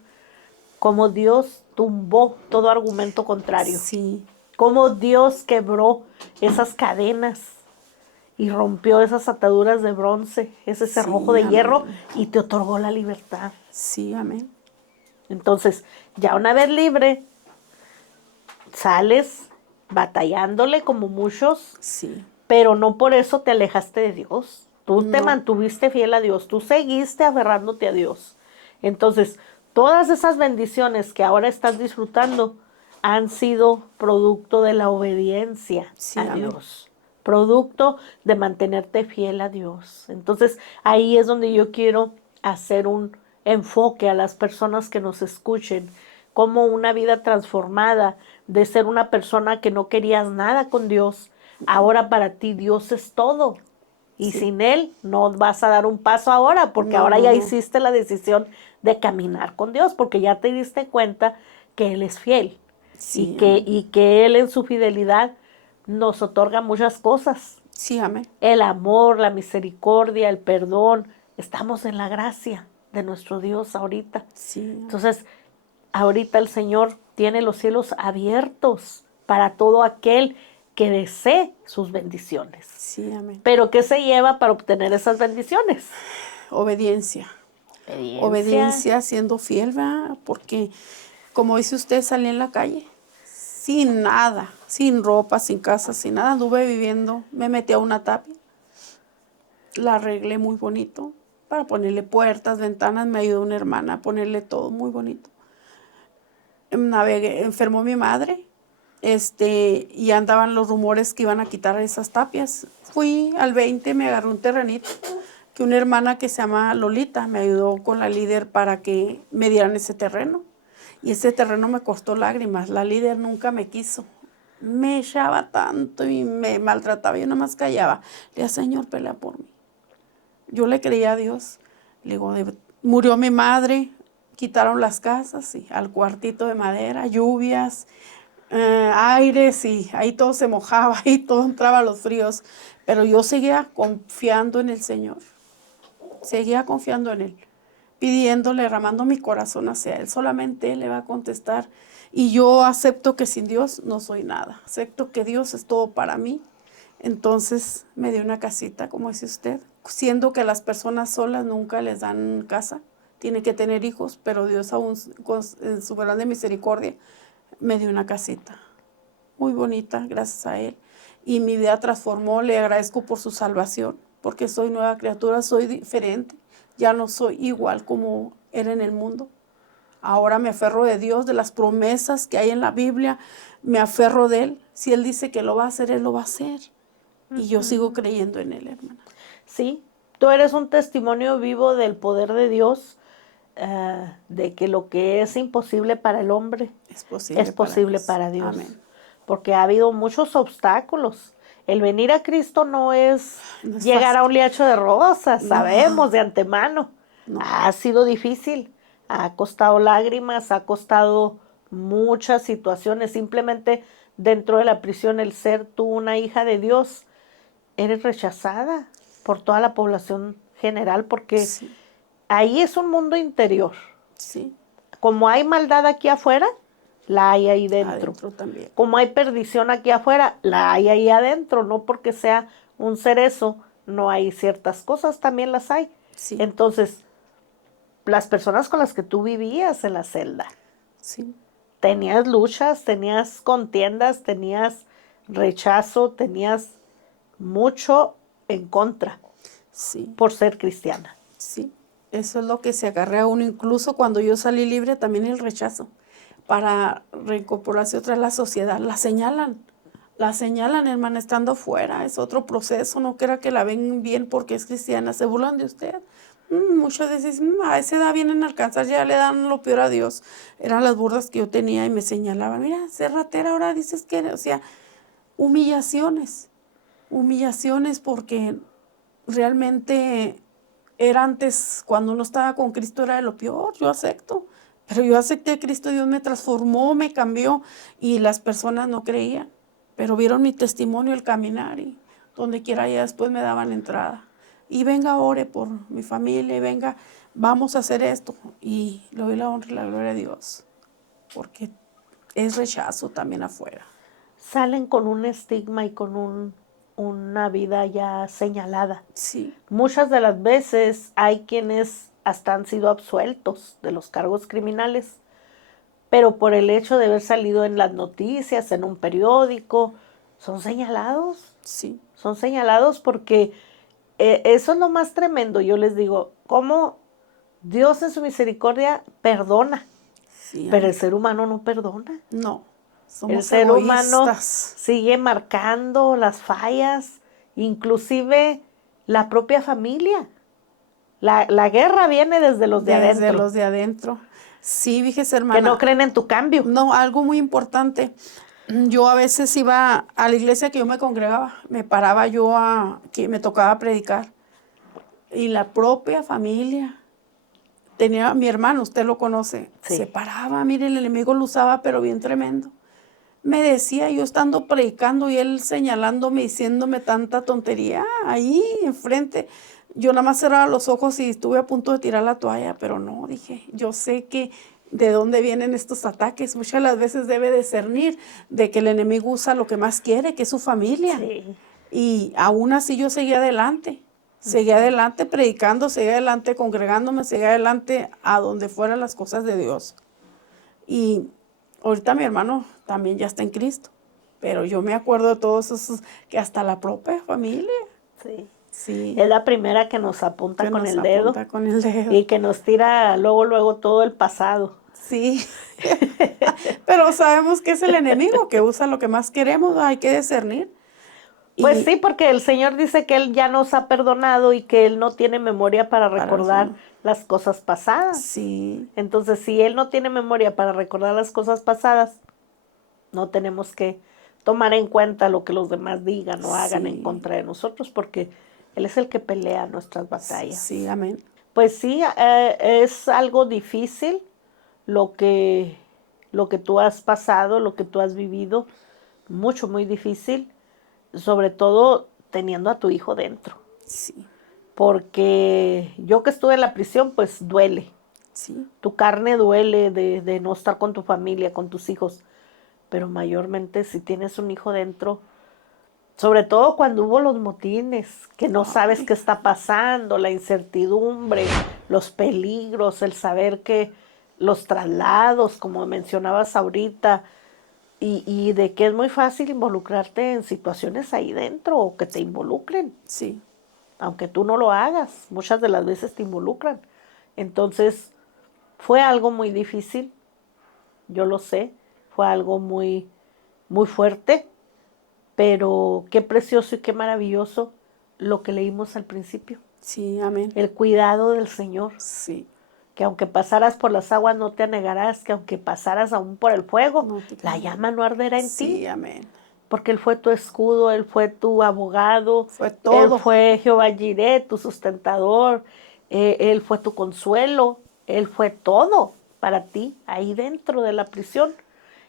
como Dios tumbó todo argumento contrario, sí, como Dios quebró esas cadenas y rompió esas ataduras de bronce, ese cerrojo sí, de hierro amén. y te otorgó la libertad. Sí, amén. Entonces, ya una vez libre, sales batallándole como muchos, Sí, pero no por eso te alejaste de Dios. Tú te no, mantuviste fiel a Dios, tú seguiste aferrándote a Dios. Entonces, todas esas bendiciones que ahora estás disfrutando han sido producto de la obediencia sí, a amén. Dios, producto de mantenerte fiel a Dios. Entonces, ahí es donde yo quiero hacer un enfoque a las personas que nos escuchen, como una vida transformada de ser una persona que no querías nada con Dios. Ahora para ti Dios es todo. Y Sí, sin Él no vas a dar un paso ahora, porque no, ahora no, ya no. hiciste la decisión de caminar con Dios, porque ya te diste cuenta que Él es fiel Sí, amén. y que Él en su fidelidad nos otorga muchas cosas. Sí, amén. El amor, la misericordia, el perdón. Estamos en la gracia de nuestro Dios ahorita. Sí, amén. Entonces, ahorita el Señor tiene los cielos abiertos para todo aquel que desee sus bendiciones. Sí, amén. Pero ¿qué se lleva para obtener esas bendiciones? Obediencia. Obediencia. Obediencia, siendo fiel, ¿verdad? Porque, como dice usted, salí en la calle sin nada, sin ropa, sin casa, sin nada. Anduve viviendo, me metí a una tapia, la arreglé muy bonito para ponerle puertas, ventanas. Me ayudó una hermana a ponerle todo muy bonito. Navegué, enfermó mi madre, y andaban los rumores que iban a quitar esas tapias. Fui al 20, me agarré un terrenito que una hermana que se llama Lolita me ayudó con la líder para que me dieran ese terreno. Y ese terreno me costó lágrimas. La líder nunca me quiso. Me echaba tanto y me maltrataba. Yo nada más callaba. Le decía, Señor, pelea por mí. Yo le creía a Dios. Le digo, murió mi madre, quitaron las casas y al cuartito de madera, lluvias, aires, y ahí todo se mojaba, ahí todo entraba a los fríos. Pero yo seguía confiando en el Señor. Seguía confiando en Él, pidiéndole, derramando mi corazón hacia Él. Solamente Él le va a contestar. Y yo acepto que sin Dios no soy nada. Acepto que Dios es todo para mí. Entonces me dio una casita, como dice usted. siendo que las personas solas nunca les dan casa, tienen que tener hijos, pero Dios aún en su grande misericordia me dio una casita muy bonita, gracias a Él. Y mi vida transformó, le agradezco por su salvación, porque soy nueva criatura, soy diferente, ya no soy igual como era en el mundo. Ahora me aferro de Dios, de las promesas que hay en la Biblia, me aferro de Él. Si Él dice que lo va a hacer, Él lo va a hacer. Y yo sigo creyendo en Él, hermana. Sí, tú eres un testimonio vivo del poder de Dios, de que lo que es imposible para el hombre Es posible para Dios. Amén. Porque ha habido muchos obstáculos. El venir a Cristo no es No es llegar fácil. a un liacho de rosas, No. sabemos de antemano. No. Ha sido difícil, ha costado lágrimas, ha costado muchas situaciones. Simplemente dentro de la prisión, el ser tú una hija de Dios, eres rechazada por toda la población general, porque Sí, ahí es un mundo interior. sí, Como hay maldad aquí afuera, la hay ahí dentro. adentro también. Como hay perdición aquí afuera, la hay ahí adentro. No porque sea un cerezo, no hay ciertas cosas, también las hay. Sí, Entonces, las personas con las que tú vivías en la celda, sí, tenías luchas, tenías contiendas, tenías rechazo, tenías mucho en contra sí, por ser cristiana. sí. Eso es lo que se agarra a uno. Incluso cuando yo salí libre, también el rechazo. Para reincorporarse otra vez a la sociedad, la señalan. La señalan, hermana, estando fuera. Es otro proceso. No quiera que la ven bien porque es cristiana. Se burlan de usted. Muchas veces, a esa edad vienen a alcanzar, ya le dan lo peor a Dios. Eran las burlas que yo tenía y me señalaban. Mira, ser ratera, ahora dices que, o sea, humillaciones. Humillaciones porque realmente era antes, cuando uno estaba con Cristo era de lo peor, yo acepto. Pero yo acepté a Cristo, Dios me transformó, me cambió y las personas no creían. Pero vieron mi testimonio, el caminar y donde quiera ya después me daban entrada. Y venga, ore por mi familia y venga, vamos a hacer esto. Y le doy la honra y la gloria a Dios. Porque es rechazo también afuera. Salen con un estigma y con una vida ya señalada. Sí, Muchas de las veces hay quienes hasta han sido absueltos de los cargos criminales, pero por el hecho de haber salido en las noticias, en un periódico, son señalados. sí, Son señalados porque eso es lo más tremendo. Yo les digo, cómo Dios en su misericordia perdona, sí. pero el ser humano no perdona. No, El somos ser humano egoístas. sigue marcando las fallas, inclusive la propia familia. La guerra viene desde los de Desde adentro, los de adentro. Sí, fíjese, que no hermana. creen en tu cambio. No, algo muy importante. Yo a veces iba a la iglesia que yo me congregaba, me paraba yo que me tocaba predicar. Y la propia familia, tenía mi hermano, usted lo conoce, se Sí, paraba, mire, el enemigo lo usaba, pero bien tremendo. Me decía, yo estando predicando y él señalándome, diciéndome tanta tontería ahí enfrente. Yo nada más cerraba los ojos y estuve a punto de tirar la toalla, pero no, dije, yo sé que de dónde vienen estos ataques. Muchas de las veces debe discernir de que el enemigo usa lo que más quiere, que es su familia. sí. Y aún así yo seguía adelante predicando, seguía adelante congregándome, seguía adelante a donde fueran las cosas de Dios. Y ahorita mi hermano también ya está en Cristo, pero yo me acuerdo de todos esos, que hasta la propia familia, Sí. sí, Es la primera que nos apunta que con nos el dedo apunta con el dedo. y que nos tira luego, luego todo el pasado. Sí, pero sabemos que es el enemigo que usa lo que más queremos, hay que discernir. Pues Y sí, porque el Señor dice que Él ya nos ha perdonado y que Él no tiene memoria para para recordar las cosas pasadas. sí, Entonces, si Él no tiene memoria para recordar las cosas pasadas, no tenemos que tomar en cuenta lo que los demás digan o hagan en sí, contra de nosotros, porque Él es el que pelea nuestras sí, batallas. amén. Pues sí, es algo difícil lo que tú has pasado, lo que tú has vivido, mucho, muy difícil, sobre todo teniendo a tu hijo dentro, Sí, porque yo que estuve en la prisión, pues duele, sí, tu carne duele de no estar con tu familia, con tus hijos, pero mayormente si tienes un hijo dentro, Sobre todo cuando hubo los motines, que no sabes Ay, qué está pasando, la incertidumbre, los peligros, el saber que los traslados, como mencionabas ahorita, y de que es muy fácil involucrarte en situaciones ahí dentro o que te involucren, sí, aunque tú no lo hagas, muchas de las veces te involucran. Entonces, fue algo muy difícil, yo lo sé, fue algo muy, muy fuerte, pero qué precioso y qué maravilloso lo que leímos al principio, sí, amén. el cuidado del Señor, Sí, que aunque pasaras por las aguas no te anegarás, que aunque pasaras aún por el fuego, no te la quemes. llama no arderá en ti, Sí, amén. porque Él fue tu escudo, Él fue tu abogado, Fue Él todo. fue Jehová Jireh, tu sustentador, Él fue tu consuelo, Él fue todo para ti ahí dentro de la prisión.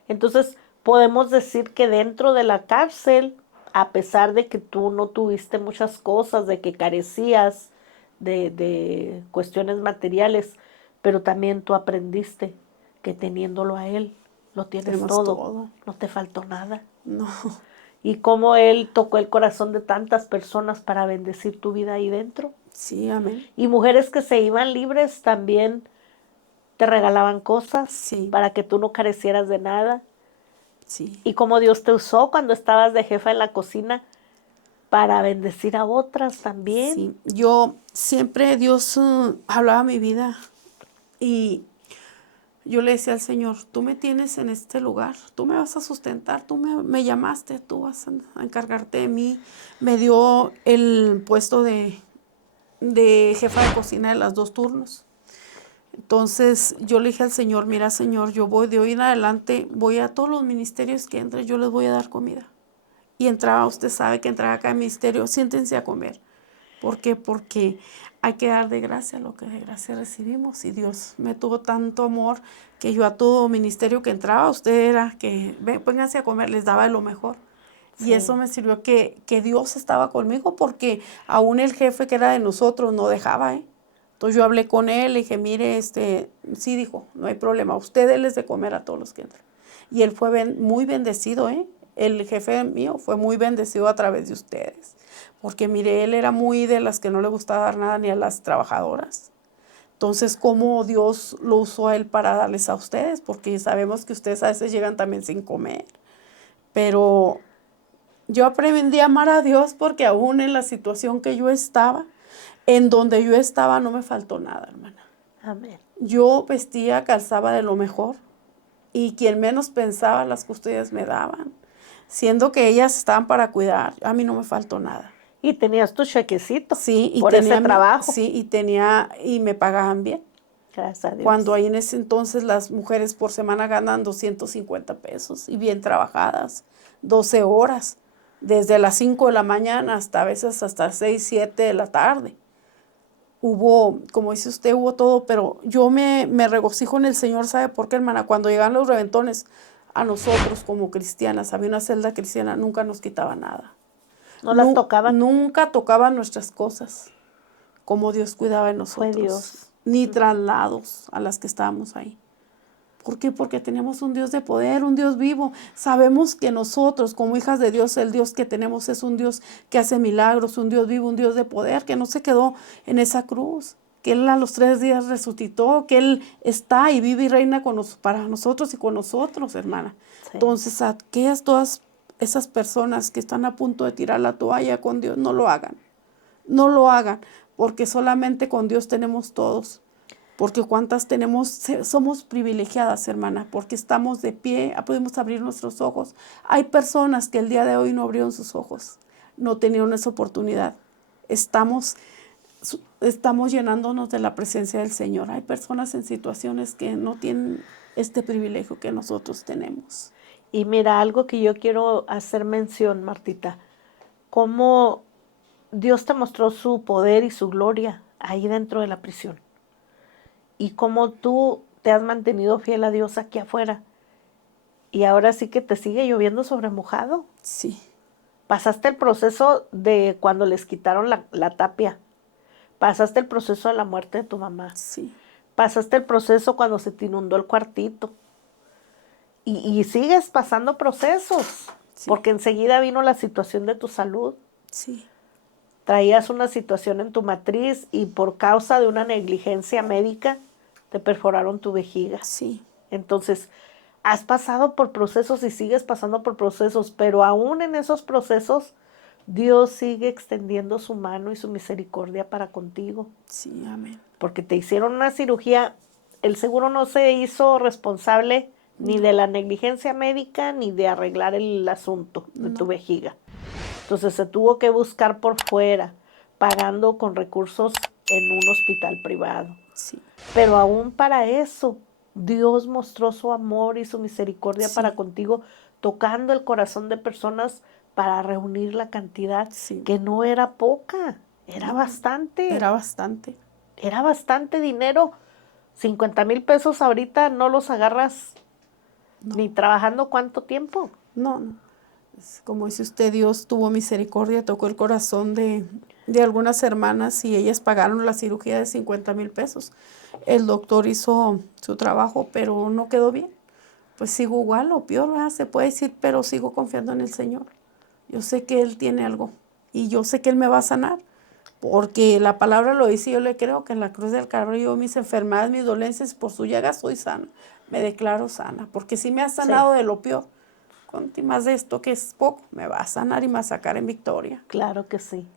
Entonces, podemos decir que dentro de la cárcel, a pesar de que tú no tuviste muchas cosas, de que carecías de cuestiones materiales, pero también tú aprendiste que teniéndolo a Él, lo tienes Tenemos todo, todo. no te faltó nada. No, Y cómo Él tocó el corazón de tantas personas para bendecir tu vida ahí dentro. sí, amén. Y mujeres que se iban libres también te regalaban cosas Sí, para que tú no carecieras de nada. sí, Y cómo Dios te usó cuando estabas de jefa en la cocina para bendecir a otras también. sí. Yo siempre, Dios hablaba mi vida y yo le decía al Señor, tú me tienes en este lugar, tú me vas a sustentar, tú me llamaste, tú vas a encargarte de mí. Me dio el puesto de jefa de cocina de las 2 turnos. Entonces yo le dije al Señor, mira Señor, yo voy de hoy en adelante, voy a todos los ministerios que entre, yo les voy a dar comida. Y entraba, usted sabe que entraba acá al ministerio, siéntense a comer. ¿Por qué? Porque hay que dar de gracia lo que de gracia recibimos. Y Dios me tuvo tanto amor que yo a todo ministerio que entraba, usted era que, vénganse a comer, les daba de lo mejor. Y eso Sí, me sirvió que Dios estaba conmigo porque aún el jefe que era de nosotros no dejaba, ¿eh? Entonces yo hablé con él, le dije, mire, sí dijo, no hay problema, usted déles de comer a todos los que entran. Y él fue muy bendecido, ¿eh? El jefe mío fue muy bendecido a través de ustedes. Porque mire, él era muy de las que no le gustaba dar nada ni a las trabajadoras. Entonces, ¿cómo Dios lo usó a él para darles a ustedes? Porque sabemos que ustedes a veces llegan también sin comer. Pero yo aprendí a amar a Dios porque aún en la situación que yo estaba, en donde yo estaba no me faltó nada, hermana. amén. Yo vestía, calzaba de lo mejor y quien menos pensaba las custodias me daban, siendo que ellas estaban para cuidar, a mí no me faltó nada. Y tenías tu chequecito Sí, por ese trabajo. sí, y me pagaban bien. Gracias a Cuando Dios. ahí en ese entonces las mujeres por semana ganan 250 pesos y bien trabajadas, 12 horas, desde las 5 de la mañana hasta a veces hasta 6 7 de la tarde. Hubo, como dice usted, hubo todo, pero yo me regocijo en el Señor, ¿sabe por qué, hermana? Cuando llegan los reventones, a nosotros como cristianas, había una celda cristiana, nunca nos quitaba nada. No las tocaban. Nunca tocaban nuestras cosas, como Dios cuidaba de Fue nosotros, Dios. ni traslados a las que estábamos ahí. ¿Por qué? Porque tenemos un Dios de poder, un Dios vivo. Sabemos que nosotros, como hijas de Dios, el Dios que tenemos es un Dios que hace milagros, un Dios vivo, un Dios de poder, que no se quedó en esa cruz, que Él a los 3 días resucitó, que Él está y vive y reina para nosotros y con nosotros, hermana. Sí. Entonces, aquellas todas esas personas que están a punto de tirar la toalla con Dios, no lo hagan. No lo hagan, porque solamente con Dios tenemos todos. Porque cuántas tenemos, somos privilegiadas, hermana, porque estamos de pie, podemos abrir nuestros ojos. Hay personas que el día de hoy no abrieron sus ojos, no tenieron esa oportunidad. Estamos, estamos llenándonos de la presencia del Señor. Hay personas en situaciones que no tienen este privilegio que nosotros tenemos. Y mira, algo que yo quiero hacer mención, Martita, cómo Dios te mostró su poder y su gloria ahí dentro de la prisión. Y cómo tú te has mantenido fiel a Dios aquí afuera. Y ahora sí que te sigue lloviendo sobre mojado. Sí, Pasaste el proceso de cuando les quitaron la tapia. Pasaste el proceso de la muerte de tu mamá. sí, Pasaste el proceso cuando se te inundó el cuartito. Y sigues pasando procesos. Sí. porque enseguida vino la situación de tu salud. Sí. Traías una situación en tu matriz y por causa de una negligencia médica te perforaron tu vejiga. Sí. Entonces, has pasado por procesos y sigues pasando por procesos, pero aún en esos procesos, Dios sigue extendiendo su mano y su misericordia para contigo. Sí, amén. Porque te hicieron una cirugía, el seguro no se hizo responsable ni de la negligencia médica ni de arreglar el asunto de tu vejiga. Entonces se tuvo que buscar por fuera, pagando con recursos en un hospital privado. Sí. Pero aún para eso, Dios mostró su amor y su misericordia Sí. para contigo, tocando el corazón de personas para reunir la cantidad, Sí. que no era poca, era No, bastante. Era bastante. Era bastante dinero. 50,000 pesos ahorita no los agarras ni trabajando cuánto tiempo. No, no. Como dice usted, Dios tuvo misericordia, tocó el corazón de algunas hermanas y ellas pagaron la cirugía de 50,000 pesos. El doctor hizo su trabajo, pero no quedó bien. Pues sigo igual o peor, ¿verdad? Se puede decir, pero sigo confiando en el Señor. Yo sé que Él tiene algo y yo sé que Él me va a sanar, porque la palabra lo dice, yo le creo que en la cruz del Calvario mis enfermedades, mis dolencias, por su llaga soy sana. Me declaro sana, porque si me ha sanado de lo peor, y más de esto que es poco, me va a sanar y me va a sacar en victoria. Claro que sí,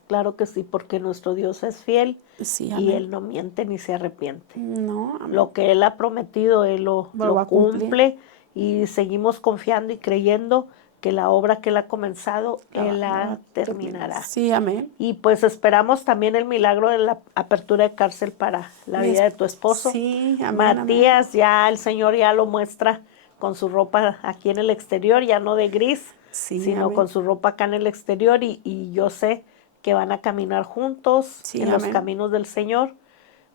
porque nuestro Dios es fiel Sí, y amén. Él no miente ni se arrepiente. No, amén. Lo que Él ha prometido, Él lo va a cumplir. cumple y seguimos confiando y creyendo que la obra que Él ha comenzado, Él la terminará. Sí, amén. Y pues esperamos también el milagro de la apertura de cárcel para la vida de tu esposo. Sí, amén, Matías, ya el Señor ya lo muestra con su ropa aquí en el exterior, ya no de gris, Sí, sino amén. con su ropa acá en el exterior y yo sé que van a caminar juntos Sí, en los amén. caminos del Señor,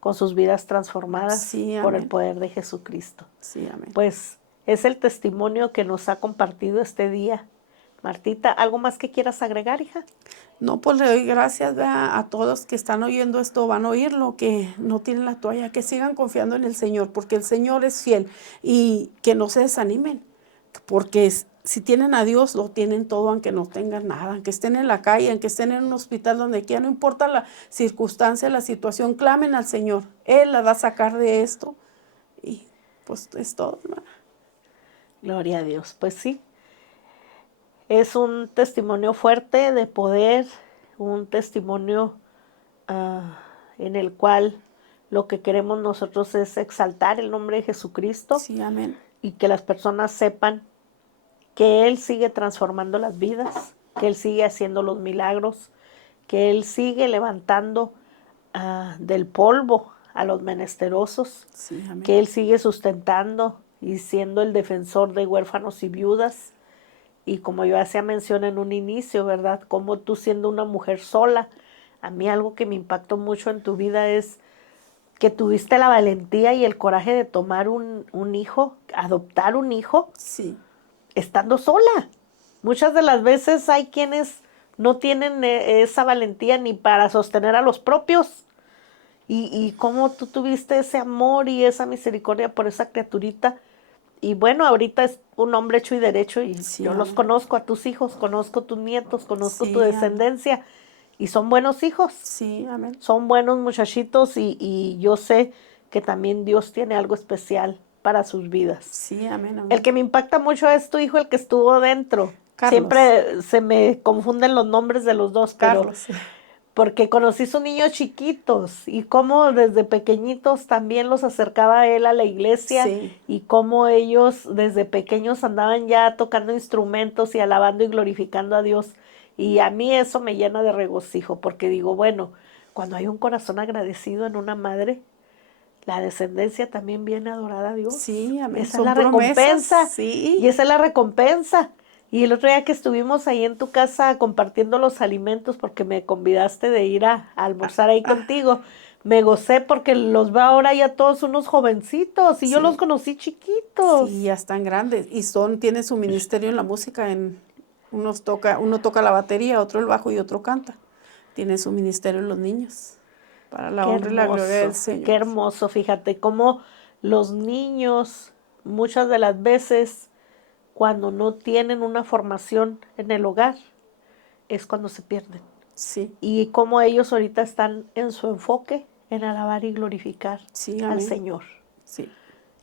con sus vidas transformadas Sí, por el amén. poder de Jesucristo. Sí, amén. Pues es el testimonio que nos ha compartido este día. Martita, ¿algo más que quieras agregar, hija? No, pues le doy gracias, ¿verdad?, a todos que están oyendo esto, van a oírlo, que no tienen la toalla, que sigan confiando en el Señor, porque el Señor es fiel y que no se desanimen, porque si tienen a Dios, lo tienen todo, aunque no tengan nada, aunque estén en la calle, aunque estén en un hospital, donde quiera, no importa la circunstancia, la situación, clamen al Señor, Él la va a sacar de esto y pues es todo, hermana. Gloria a Dios. Pues sí, es un testimonio fuerte de poder, un testimonio en el cual lo que queremos nosotros es exaltar el nombre de Jesucristo Sí, amén. y que las personas sepan que Él sigue transformando las vidas, que Él sigue haciendo los milagros, que Él sigue levantando del polvo a los menesterosos, Sí, amén. que Él sigue sustentando y siendo el defensor de huérfanos y viudas. Y como yo hacía mención en un inicio, ¿verdad? Como tú siendo una mujer sola, a mí algo que me impactó mucho en tu vida es que tuviste la valentía y el coraje de tomar un hijo, adoptar un hijo, Sí, estando sola. Muchas de las veces hay quienes no tienen esa valentía ni para sostener a los propios. Y cómo tú tuviste ese amor y esa misericordia por esa criaturita. Y bueno, ahorita es un hombre hecho y derecho y sí, yo los amén. conozco a tus hijos, conozco tus nietos, conozco tu Sí, amén. descendencia y son buenos hijos, Sí, amén. son buenos muchachitos y yo sé que también Dios tiene algo especial para sus vidas. Sí, amén, amén. El que me impacta mucho es tu hijo, el que estuvo dentro. Carlos. Siempre se me confunden los nombres de los dos, pero Carlos. porque conocí sus niños chiquitos y cómo desde pequeñitos también los acercaba a él a la iglesia Sí. y cómo ellos desde pequeños andaban ya tocando instrumentos y alabando y glorificando a Dios. Y a mí eso me llena de regocijo porque digo, bueno, cuando hay un corazón agradecido en una madre, la descendencia también viene a adorar a Dios. Sí, amén. Esa es Son la promesas. recompensa. Sí. Y esa es la recompensa. Y el otro día que estuvimos ahí en tu casa compartiendo los alimentos, porque me convidaste de ir a almorzar ahí contigo, me gocé porque los veo ahora ya todos unos jovencitos y yo los conocí chiquitos. Sí, ya están grandes. Y tienen su ministerio en la música. Uno toca la batería, otro el bajo y otro canta. Tienen su ministerio los niños. Para la honra y la gloria del Señor. Qué hermoso, fíjate, cómo los niños muchas de las veces cuando no tienen una formación en el hogar, es cuando se pierden. Sí. Y como ellos ahorita están en su enfoque en alabar y glorificar Sí, al amén. Señor. Sí.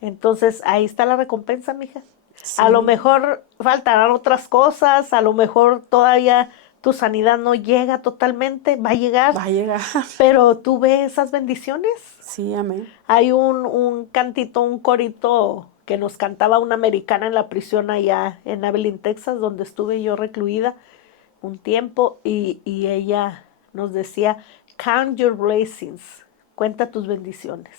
Entonces, ahí está la recompensa, mija. Sí. A lo mejor faltarán otras cosas, a lo mejor todavía tu sanidad no llega totalmente, va a llegar, Va a llegar. pero tú ves esas bendiciones. Sí, amén. Hay un cantito, un corito que nos cantaba una americana en la prisión allá en Abilene, Texas, donde estuve yo recluida un tiempo, y ella nos decía, count your blessings, cuenta tus bendiciones.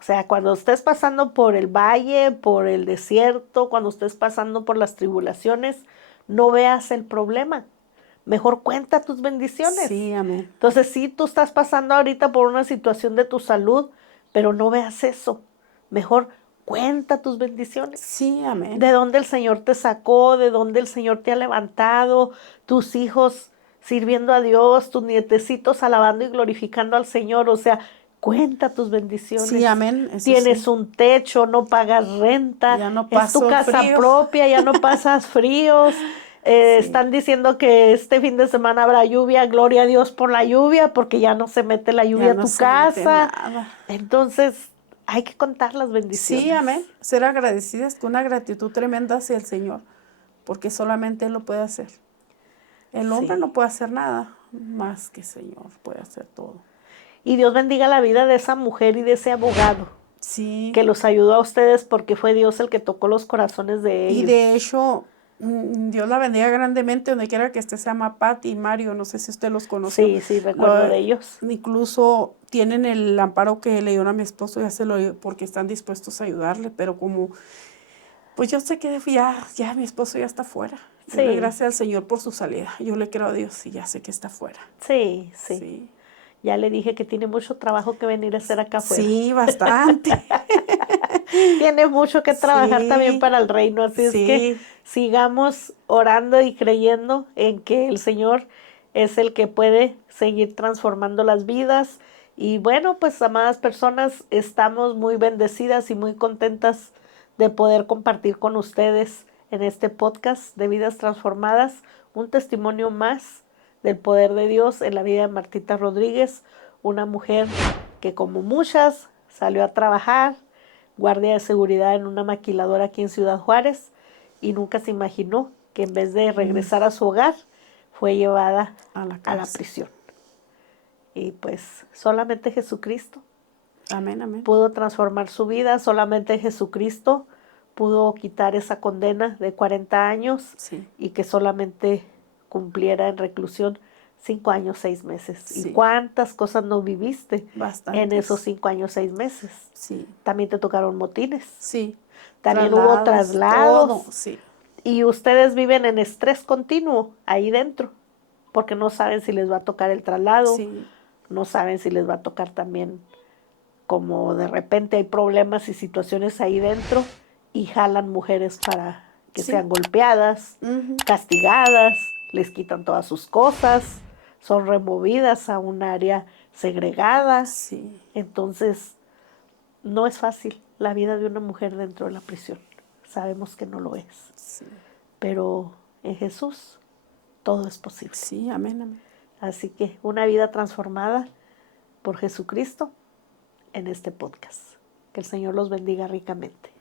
O sea, cuando estés pasando por el valle, por el desierto, cuando estés pasando por las tribulaciones, no veas el problema. Mejor cuenta tus bendiciones. Sí, amén. Entonces, sí, tú estás pasando ahorita por una situación de tu salud, pero no veas eso. Mejor cuenta tus bendiciones. Sí, amén. De dónde el Señor te sacó, de dónde el Señor te ha levantado, tus hijos sirviendo a Dios, tus nietecitos alabando y glorificando al Señor. O sea, cuenta tus bendiciones. Sí, amén. Eso Tienes sí. un techo, no pagas renta, Ya no es tu paso casa frío. propia, ya no pasas fríos. Sí. Están diciendo que este fin de semana habrá lluvia, gloria a Dios por la lluvia, porque ya no se mete la lluvia Ya a no tu se mete casa. nada. Entonces, hay que contar las bendiciones. Sí, amén. Ser agradecidas con una gratitud tremenda hacia el Señor, porque solamente Él lo puede hacer. El hombre Sí. no puede hacer nada, más que el Señor puede hacer todo. Y Dios bendiga la vida de esa mujer y de ese abogado Sí. que los ayudó a ustedes, porque fue Dios el que tocó los corazones de Y ellos. de hecho, Dios la bendiga grandemente donde quiera que esté. Se llama Patti y Mario, no sé si usted los conoció. Sí, sí, recuerdo de ellos. Incluso tienen el amparo que le dieron a mi esposo, ya se lo, porque están dispuestos a ayudarle, pero como, pues yo sé que ya mi esposo ya está fuera. Yo le doy Sí, gracias al Señor por su salida. Yo le creo a Dios y ya sé que está fuera. sí, sí. Sí. Ya le dije que tiene mucho trabajo que venir a hacer acá afuera. Sí, bastante. Tiene mucho que trabajar también Sí, para el reino, así es que sí, sigamos orando y creyendo en que el Señor es el que puede seguir transformando las vidas. Y bueno, pues amadas personas, estamos muy bendecidas y muy contentas de poder compartir con ustedes en este podcast de Vidas Transformadas un testimonio más del poder de Dios en la vida de Martita Rodríguez, una mujer que como muchas salió a trabajar, guardia de seguridad en una maquiladora aquí en Ciudad Juárez, y nunca se imaginó que en vez de regresar a su hogar, fue llevada a la a la cárcel. prisión. Y pues solamente Jesucristo Amén, amén. pudo transformar su vida, solamente Jesucristo pudo quitar esa condena de 40 años Sí, y que solamente cumpliera en reclusión 5 años, 6 meses. ¿Y sí, cuántas cosas no viviste en esos bastantes. 5 años, 6 meses? Sí, También te tocaron motines, sí. también hubo Traslados, todo, traslados, sí. y ustedes viven en estrés continuo ahí dentro, porque no saben si les va a tocar el traslado, Sí, no saben si les va a tocar también, como de repente hay problemas y situaciones ahí dentro y jalan mujeres para que sí. sean golpeadas, Ujú. castigadas, les quitan todas sus cosas, son removidas a un área segregada. Sí, Entonces, no es fácil la vida de una mujer dentro de la prisión. Sabemos que no lo es, sí. pero en Jesús todo es posible. Sí, amén, amén. Así que una vida transformada por Jesucristo en este podcast. Que el Señor los bendiga ricamente.